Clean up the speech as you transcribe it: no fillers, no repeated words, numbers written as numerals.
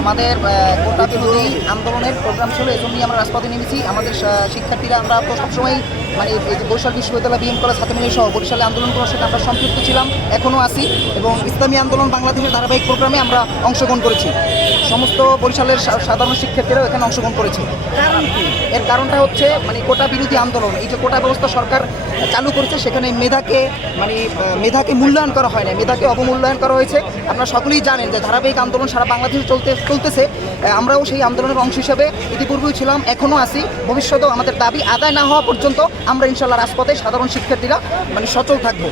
আমাদের কোটা বিরোধী আন্দোলনের প্রোগ্রাম ছিল, এজন্যই আমরা রাজপথে নেমেছি। আমাদের শিক্ষার্থীরা আমরা তো সবসময় মানে এই যে বরিশাল বিশ্ববিদ্যালয় বিএম কলেজ ছাত্র মিলে সহ বরিশালে আন্দোলন করার সাথে আমরা সম্পৃক্ত ছিলাম, এখনও আছি। এবং ইসলামী আন্দোলন বাংলাদেশের ধারাবাহিক প্রোগ্রামে আমরা অংশগ্রহণ করেছি। সমস্ত বরিশালের সাধারণ শিক্ষার্থীরাও এখানে অংশগ্রহণ করেছে। এর কারণটা হচ্ছে মানে কোটা বিরোধী আন্দোলন। এই যে কোটা ব্যবস্থা সরকার চালু করেছে, সেখানে মেধাকে মূল্যায়ন করা হয় না, মেধাকে অবমূল্যায়ন করা হয়েছে। আপনারা সকলেই জানেন যে ধারাবাহিক আন্দোলন সারা বাংলাদেশে চলতেছে। আমরাও সেই আন্দোলনের অংশ হিসেবে ইতিপূর্বেও ছিলাম, এখনও আছি। ভবিষ্যতেও আমাদের দাবি আদায় না হওয়া পর্যন্ত আমরা ইনশাল্লাহ রাজপথে সাধারণ শিক্ষার্থীরা মানে সচল থাকবো।